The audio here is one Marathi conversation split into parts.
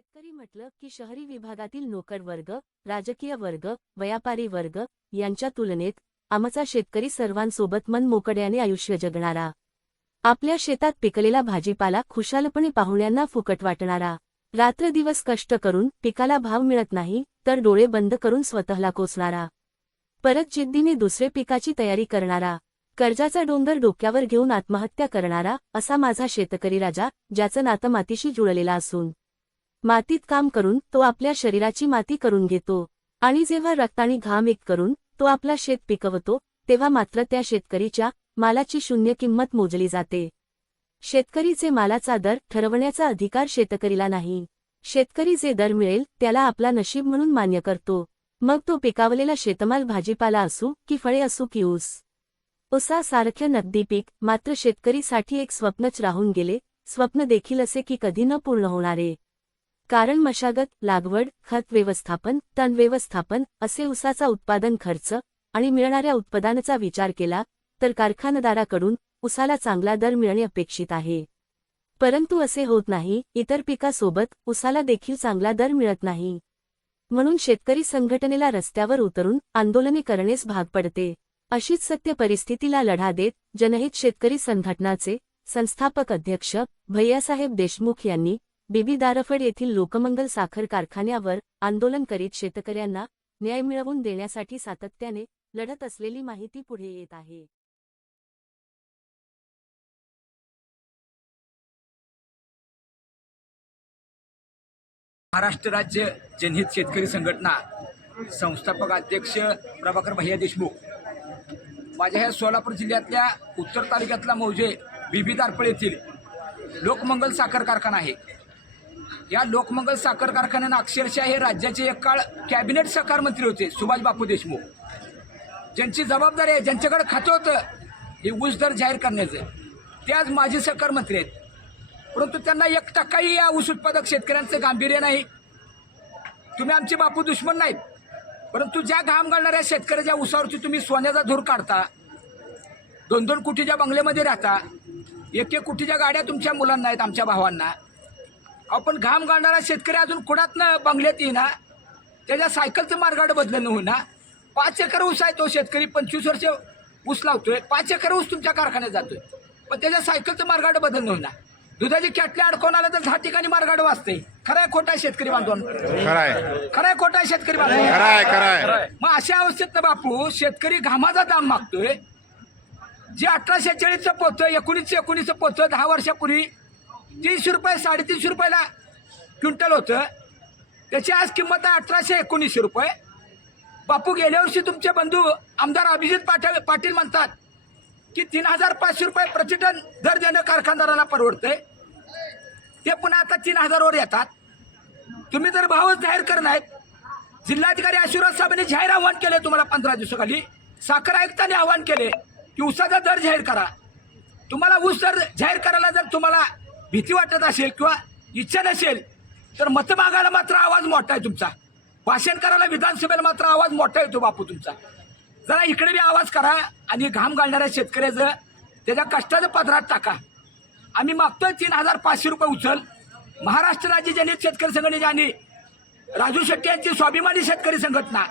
शेतकरी म्हटलं की शहरी विभागातील नोकर वर्ग, राजकीय वर्ग, व्यापारी वर्ग यांच्या तुलनेत आमचा शेतकरी सर्वांसोबत मन मोकळ्याने आयुष्य जगणारा, आपल्या शेतात पिकलेला भाजीपाला खुशालपणे पाहुण्यांना फुकट वाटणारा, रात्रदिवस कष्ट करून पिकाला भाव मिळत नाही तर डोळे बंद करून स्वतःला कोसणारा, परत जिद्दीने दुसरे पिकाची तयारी करणारा, कर्जाचा डोंगर डोक्यावर घेऊन आत्महत्या करणारा असा माझा शेतकरी राजा, ज्याचं नातं मातीशी जुळलेलं असून मातीत काम करून तो आपल्या शरीराची माती करून घेतो आणि जेव्हा रक्तानी घाम एक करून तो आपला शेत पिकवतो तेव्हा मात्र त्या शेतकरीच्या मालाची शून्य किंमत मोजली जाते। शेतकरीचे मालाचा दर ठरवण्याचा अधिकार शेतकरीला नाही। शेतकरी जे दर मिळेल त्याला आपला नशीब म्हणून मान्य करतो, मग तो पिकावलेला शेतमाल भाजीपाला असू की फळे असू की ऊस, ऊसासारखं नगदी पीक मात्र शेतकरीसाठी एक स्वप्नच राहून गेले, स्वप्न देखील असे की कधी न पूर्ण होणारे। कारण मशागत, लागवड, खत व्यवस्थापन, तण व्यवस्थापन असे ऊसाचा उत्पादन खर्च आणि मिळणाऱ्या उत्पादनाचा विचार केला तर कारखानदाराकडून ऊसाला चांगला दर मिळणे अपेक्षित आहे, परंतु असे होत नाही। इतर पिकासोबत ऊसाला देखील चांगला दर मिळत नाही, म्हणून शेतकरी संघटनेला रस्त्यावर उतरून आंदोलने करण्यास भाग पडते। अशीच सत्य परिस्थितीला लढा देत जनहित शेतकरी संघटनाचे संस्थापक अध्यक्ष भैयासाहेब देशमुख यांनी बीबी दारफड येथील लोकमंगल साखर कारखान्यावर आंदोलन करीत शेतकऱ्यांना न्याय मिळवून देण्यासाठी सातत्याने लढत असलेली माहिती पुढे येत आहे। महाराष्ट्र राज्य जनहित शेतकरी संघटना संस्थापक अध्यक्ष प्रभाकर भैया देशमुख। माझ्या ह्या सोलापूर जिल्ह्यातल्या उत्तर तालुक्यातला मौजे बीबी दारफळ येथील लोकमंगल साखर कारखाना आहे। या लोकमंगल साखर कारखान्यानं अक्षरशः हे राज्याचे एक काळ कॅबिनेट सहकार मंत्री होते सुभाष बापू देशमुख, ज्यांची जबाबदारी आहे, ज्यांच्याकडे खातं होतं हे ऊस दर जाहीर करण्याचं, ते आज माजी सहकार मंत्री आहेत, परंतु त्यांना 1% या ऊस उत्पादक शेतकऱ्यांचं गांभीर्य नाही। तुम्ही आमचे बापू दुश्मन नाहीत, परंतु ज्या घाम घालणाऱ्या शेतकऱ्याच्या ऊसावरची तुम्ही सोन्याचा धूर काढता, 2-2 कोटीच्या बंगल्यामध्ये राहता, 1-1 कोटीच्या गाड्या तुमच्या मुलांना आहेत, आमच्या भावांना। आपण घाम घालणारा शेतकरी अजून कुणातनं बंगल्यात येईना, त्याच्या सायकलचं मार्गाड बदलणं होईना। 5 एकर ऊस आहे तो शेतकरी, 25 वर्ष ऊस लावतोय, 5 एकर ऊस तुमच्या कारखान्यात जातोय, पण त्याच्या सायकलचं मार्गाड बदलणं होईना। दुधाची कॅटली अडकवून आलं तर 10 ठिकाणी मार्गाड वाचते। खरंय खोटा शेतकरी बांधून, खरंय खोटा शेतकरी बांधून। मग अशा अवस्थेत ना बापू शेतकरी घामाचा दाम मागतोय, जे 1840चं पोतं 1919चं पोतं 10 वर्षापूर्वी 30 रुपये 350 रुपयाला क्विंटल होतं, त्याची आज किंमत आहे 1819 रुपये। बापू गेल्या वर्षी तुमचे बंधू आमदार अभिजित पाटील म्हणतात की 3500 रुपये प्रतिटन दर देणं कारखानदारांना परवडतंय, ते पुन्हा आता 3000 वर येतात। तुम्ही जर भावच जाहीर करणार, जिल्हाधिकारी आशीर्वाद साहेबांनी जाहीर आव्हान केले तुम्हाला 15 दिवसाखाली, साखर आयुक्तांनी आव्हान केले की ऊसाचा दर जाहीर करा। तुम्हाला ऊस दर जाहीर करायला जर तुम्हाला भीती वाटत असेल किंवा इच्छा नसेल तर मत मागायला मात्र आवाज मोठा आहे तुमचा, भाषण करायला विधानसभेला मात्र आवाज मोठा येतो बापू तुमचा। जरा इकडे बी आवाज करा आणि घाम घालणाऱ्या शेतकऱ्याचं त्याच्या कष्टाचं पदरात टाका। आम्ही मागतोय 3500 रुपये उचल। महाराष्ट्र राज्य जनहित शेतकरी संघटनेची आणि राजू शेट्टी यांची स्वाभिमानी शेतकरी संघटना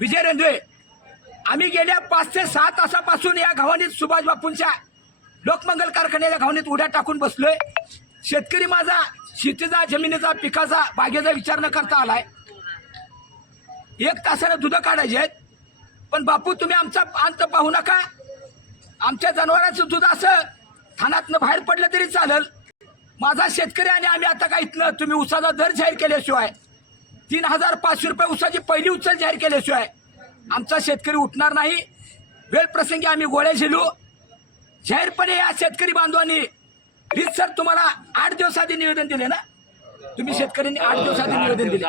विजय रेंद्रे, आम्ही गेल्या 5 ते 6 तासापासून या घावणीत सुभाष बापूंच्या लोकमंगल कारखान्याच्या घावणीत उड्या टाकून बसलोय। शेतकरी माझा शेतीचा, जमिनीचा, पिकाचा, बागेचा विचार न करता आलाय। 1 तासाने दूध काढायचे आहेत, पण बापू तुम्ही आमचा अंत पाहू नका। आमच्या जनावरांचं दूध असं थानातनं बाहेर पडलं तरी चालेल, माझा शेतकरी आणि आम्ही आता काय इथनं तुम्ही ऊसाचा दर जाहीर केल्याशिवाय, 3500 रुपये ऊसाची पहिली उचल जाहीर केल्याशिवाय आमचा शेतकरी उठणार नाही। वेळ प्रसंगी आम्ही गोळ्या झेलू। जाहीरपणे या शेतकरी बांधवांनी सर तुम्हाला 8 दिवस आधी निवेदन दिले ना, तुम्ही शेतकऱ्यांनी 8 दिवस आधी निवेदन दिले,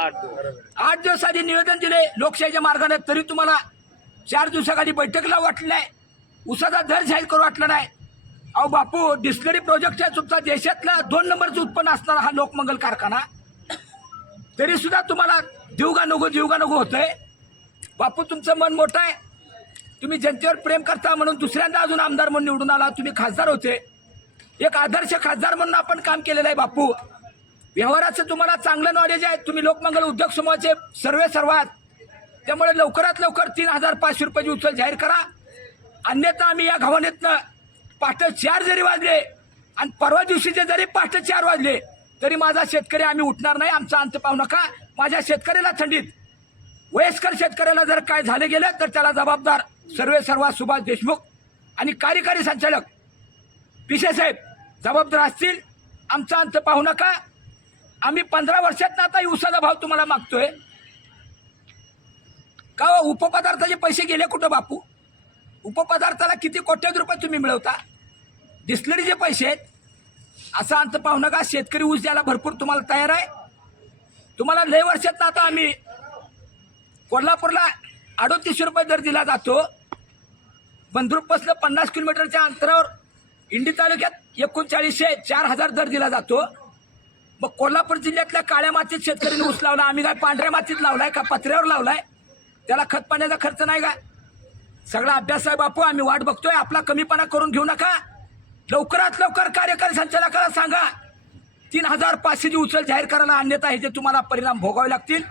8 दिवस आधी निवेदन दिले लोकशाहीच्या मार्गाने, तरी तुम्हाला 4 दिवसाखाली बैठकला वाटलं नाही, ऊसाचा दर जाहीर करू वाटलं नाही। अहो बापू, डिस्लरी प्रोजेक्टच्या तुमचा देशातला 2 नंबरचं उत्पन्न असणारा हा लोकमंगल कारखाना, तरी सुद्धा तुम्हाला जीव का नको होतंय। बापू तुमचं मन मोठं आहे, तुम्ही जनतेवर प्रेम करता म्हणून दुसऱ्यांदा अजून आमदार म्हणून निवडून आला, तुम्ही खासदार होते, एक आदर्श खासदार म्हणून आपण काम केलेलं आहे बापू। व्यवहाराचं तुम्हाला चांगलं नॉलेज आहे, तुम्ही लोकमंगल उद्योग समूहाचे सर्वात, त्यामुळे लवकरात लवकर 3,500 रुपयाची उचल जाहीर करा. अन्यथा आम्ही या घावणीतनं पहाटे 4 जरी वाजले आणि परवा दिवशीचे जरी पहाटे 4 वाजले तरी माझा शेतकरी आम्ही उठणार नाही. आमचा अंत पाहू नका. माझ्या शेतकऱ्याला थंडीत, वयस्कर शेतकऱ्याला जर काय झाले गेलं तर त्याला जबाबदार सर्वात सुभाष देशमुख आणि कार्यकारी संचालक पिशे साहेब जबाबदार असतील. आमचा अंत पाहू नका. आम्ही 15 वर्षात आता ऊसाचा भाव तुम्हाला मागतोय का? उपपदार्थाचे पैसे गेले कुठं बापू? उपपदार्थाला किती कोट्यवधी रुपये तुम्ही मिळवता? डिस्टिलरीचे पैसे आहेत. असा अंत पाहू नका. शेतकरी ऊस द्यायला भरपूर तुम्हाला तयार आहे. तुम्हाला लय वर्षात आता आम्ही कोल्हापूरला 3800 रुपये दर दिला जातो. बंदरूपपासून 50 किलोमीटरच्या अंतरावर इंडी तालुक्यात 3900 4000 दर दिला जातो. मग कोल्हापूर जिल्ह्यातल्या काळ्या मातीत शेतकऱ्यांनी ऊस लावला. आम्ही काय पांढऱ्या मातीत लावलाय का पत्र्यावर लावलाय? त्याला खत पाण्याचा खर्च नाही का? सगळा अभ्यास आहे बापू. आम्ही वाट बघतोय. आपला कमीपणा करून घेऊ नका. लवकरात लवकर कार्यकारी संचालकाला सांगा 3,500ची उचल जाहीर करायला, अन्यथा हे जे तुम्हाला परिणाम भोगावे लागतील.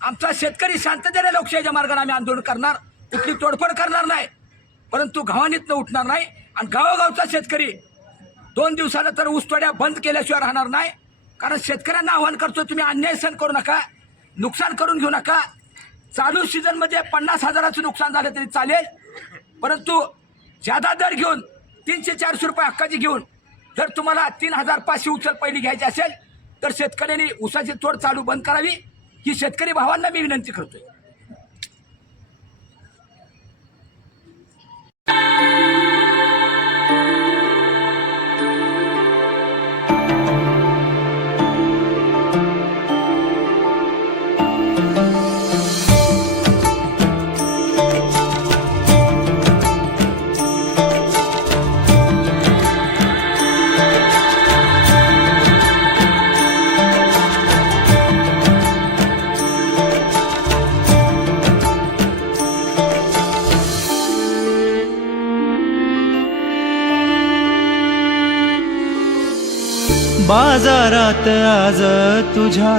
आमचा शेतकरी शांततेने लोकशाहीच्या मार्गाने आम्ही आंदोलन करणार, कुठली तोडफोड करणार नाही, परंतु घावानीतनं उठणार नाही. आणि गावोगावचा शेतकरी 2 दिवसाला तर ऊसतोड्या बंद केल्याशिवाय राहणार नाही. कारण शेतकऱ्यांना आव्हान करतो, तुम्ही अन्याय सहन करू नका, नुकसान करून घेऊ नका. चालू सीझनमध्ये 50,000चं नुकसान झालं तरी चालेल, परंतु ज्यादा दर घेऊन 300-400 रुपये हक्काची घेऊन जर तुम्हाला 3,500 उचल पहिली घ्यायची असेल तर शेतकऱ्यांनी ऊसाची तोड चालू बंद करावी, ही शेतकरी भावांना मी विनंती करतोय. बाजारात आज तुझ्या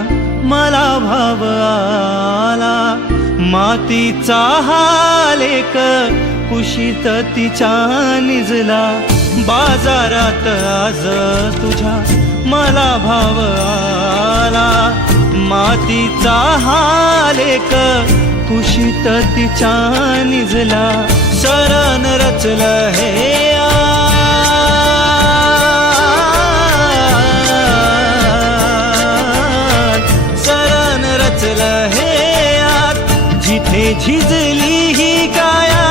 मला भाव आला, मातीचा हा लेक कुशीत तिच्या निजला. बाजारात आज तुझ्या मला भाव आला, मातीचा हा लेक कुशीत तिच्या निजला. शरण रचलं हे जिथे झिजली ही काया,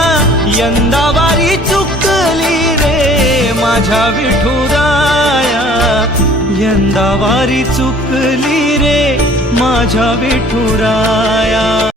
यंदा वारी चुकली रे माझ्या विठुराया. यंदा वारी चुकली रे माझ्या विठुराया.